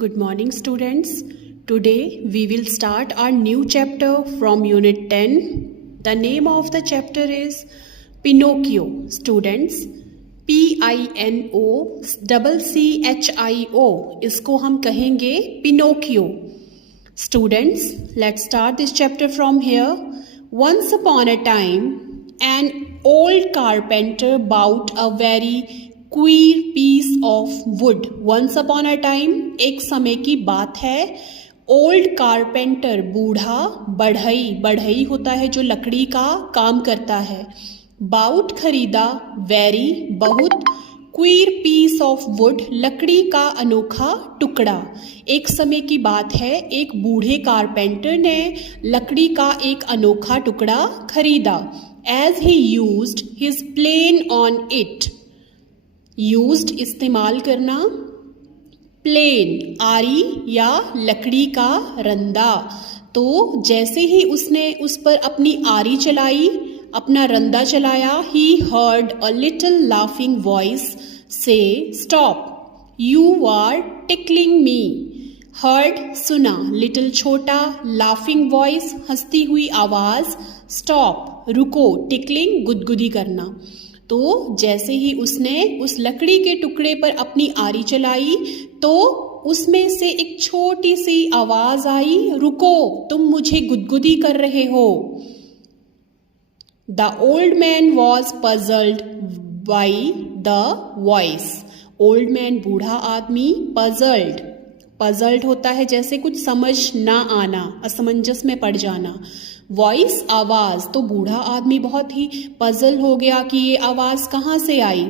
Good morning, students. Today we will start our new chapter from Unit 10. The name of the chapter is Pinocchio. Students, P-I-N-O-C-C-H-I-O इसको हम कहेंगे Pinocchio. Students, let's start this chapter from here. Once upon a time, an old carpenter bought a very queer piece of wood. Once upon a time, एक समय की बात है. Old carpenter बूढ़ा बढ़ई, बढ़ई होता है जो लकड़ी का काम करता है. बाउट खरीदा, वेरी बहुत, क्वीर पीस ऑफ वुड लकड़ी का अनोखा टुकड़ा. एक समय की बात है, एक बूढ़े कारपेंटर ने लकड़ी का एक अनोखा टुकड़ा खरीदा. As he used his plane on it. Used इस्तेमाल करना, प्लेन आरी या लकड़ी का रंदा. तो जैसे ही उसने उस पर अपनी आरी चलाई, अपना रंदा चलाया, he heard a little laughing voice say stop, you are tickling me. Heard सुना, लिटिल छोटा, लाफिंग वॉइस हंसती हुई आवाज, स्टॉप रुको, टिकलिंग गुदगुदी करना. तो जैसे ही उसने उस लकड़ी के टुकड़े पर अपनी आरी चलाई तो उसमें से एक छोटी सी आवाज आई, रुको, तुम मुझे गुदगुदी कर रहे हो. The old man was puzzled by the voice. Old man बूढ़ा आदमी, पजल्ड, पजल्ड होता है जैसे कुछ समझ ना आना, असमंजस में पड़ जाना. वॉइस आवाज, तो बूढ़ा आदमी बहुत ही पजल हो गया कि ये आवाज कहाँ से आई.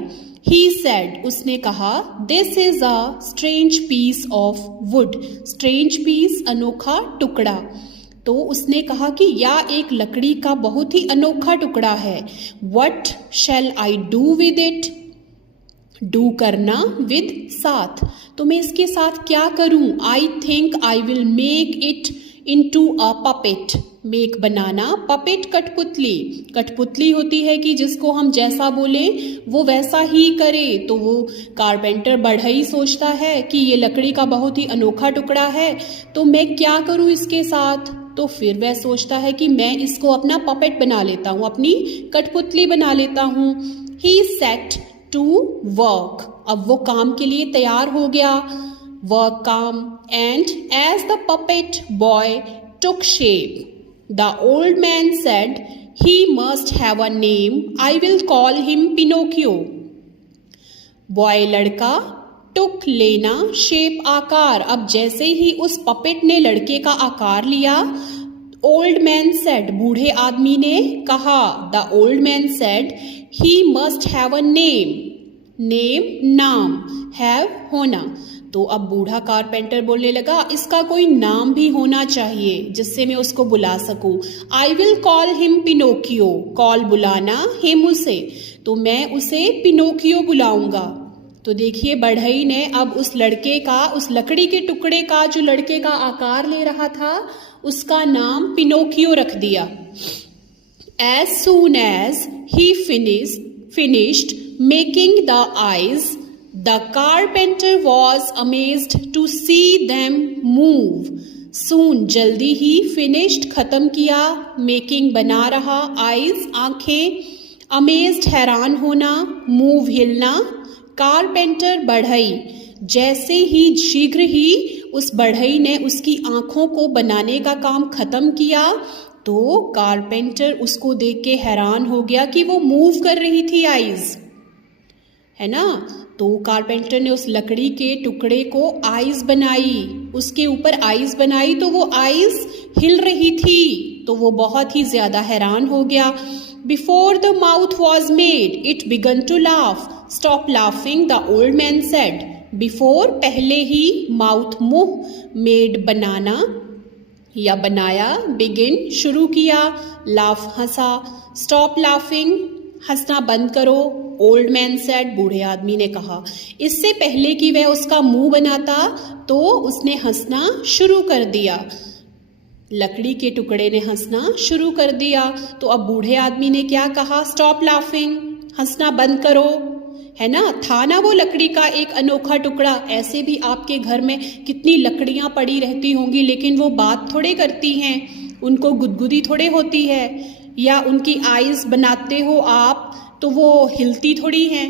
ही सेड, उसने कहा, this is a strange piece of wood. Strange piece अनोखा टुकड़ा. तो उसने कहा कि यह एक लकड़ी का बहुत ही अनोखा टुकड़ा है. What shall I do with it. Do करना, विद साथ. तो मैं इसके साथ क्या करूं. I think I will make it into a puppet. Make बनाना, पपेट कठपुतली. कठपुतली होती है कि जिसको हम जैसा बोले वो वैसा ही करे. तो वो कारपेंटर बढ़ई सोचता है कि ये लकड़ी का बहुत ही अनोखा टुकड़ा है, तो मैं क्या करूं इसके साथ. तो फिर वह सोचता है कि मैं इसको अपना पपेट बना लेता हूं, अपनी कठपुतली बना लेता हूं. ही सेट टू वर्क. अब वो काम के लिए तैयार हो गया. वर्क काम. And as the puppet boy took shape, the old man said, he must have a name. I will call him Pinocchio. Boy लड़का, टुक लेना, शेप आकार. अब जैसे ही उस पपेट ने लड़के का आकार लिया, ओल्ड मैन सेड, बूढ़े आदमी ने कहा, the old man said, he must have a name. Name नाम, हैव होना. तो अब बूढ़ा कारपेंटर बोलने लगा, इसका कोई नाम भी होना चाहिए जिससे मैं उसको बुला सकूं. I will call him Pinocchio. Call बुलाना, हिम उसे, तो मैं उसे पिनोकियो बुलाऊंगा. तो देखिए बढ़ई ने अब उस लड़के का, उस लकड़ी के टुकड़े का जो लड़के का आकार ले रहा था, उसका नाम पिनोकियो रख दिया. As soon as he finished making the eyes, the carpenter was amazed to see them move. Soon, जल्दी ही, finished खत्म किया, making बना रहा, eyes आंखें, amazed हैरान होना, move हिलना, carpenter बढ़ई. जैसे ही, शीघ्र ही उस बढ़ई ने उसकी आंखों को बनाने का काम खत्म किया तो कारपेंटर उसको देख के हैरान हो गया कि वो मूव कर रही थी आईज, है ना. तो कारपेंटर ने उस लकड़ी के टुकड़े को आईज बनाई, उसके ऊपर आईज बनाई तो वो आईज हिल रही थी. तो वो बहुत ही ज्यादा हैरान हो गया. Before the mouth was made it began to laugh. Stop laughing, the old man said. Before पहले ही, माउथ मुंह, मेड बनाना या बनाया, बिगिन शुरू किया, लाफ हंसा, स्टॉप लाफिंग हंसना बंद करो, ओल्ड मैन सेड बूढ़े आदमी ने कहा. इससे पहले कि वह उसका मुंह बनाता तो उसने हंसना शुरू कर दिया. लकड़ी के टुकड़े ने हंसना शुरू कर दिया. तो अब बूढ़े आदमी ने क्या कहा, स्टॉप लाफिंग हंसना बंद करो. है ना, था ना वो लकड़ी का एक अनोखा टुकड़ा। ऐसे भी आपके घर में कितनी लकड़ियां पड़ी रहती होंगी, लेकिन वो बात थोड़े करती हैं, उनको गुदगुदी थोड़े होती है, या उनकी आइज बनाते हो आप तो वो हिलती थोड़ी हैं,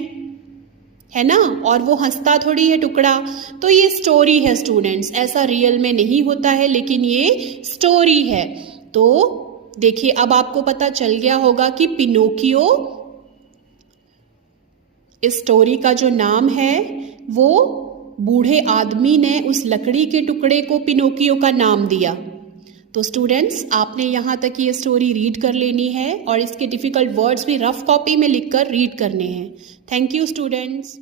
है ना, और वो हंसता थोड़ी है टुकड़ा। तो ये स्टोरी है स्टूडेंट्स, ऐसा रियल में नहीं होता है, लेकिन ये स्टोरी है। तो देखिए अब आपको पता चल गया होगा कि पिनोकियो इस स्टोरी का जो नाम है वो बूढ़े आदमी ने उस लकड़ी के टुकड़े को पिनोकियो का नाम दिया। तो स्टूडेंट्स आपने यहाँ तक ये स्टोरी रीड कर लेनी है और इसके डिफिकल्ट वर्ड्स भी रफ कॉपी में लिखकर रीड करने हैं। Thank you students.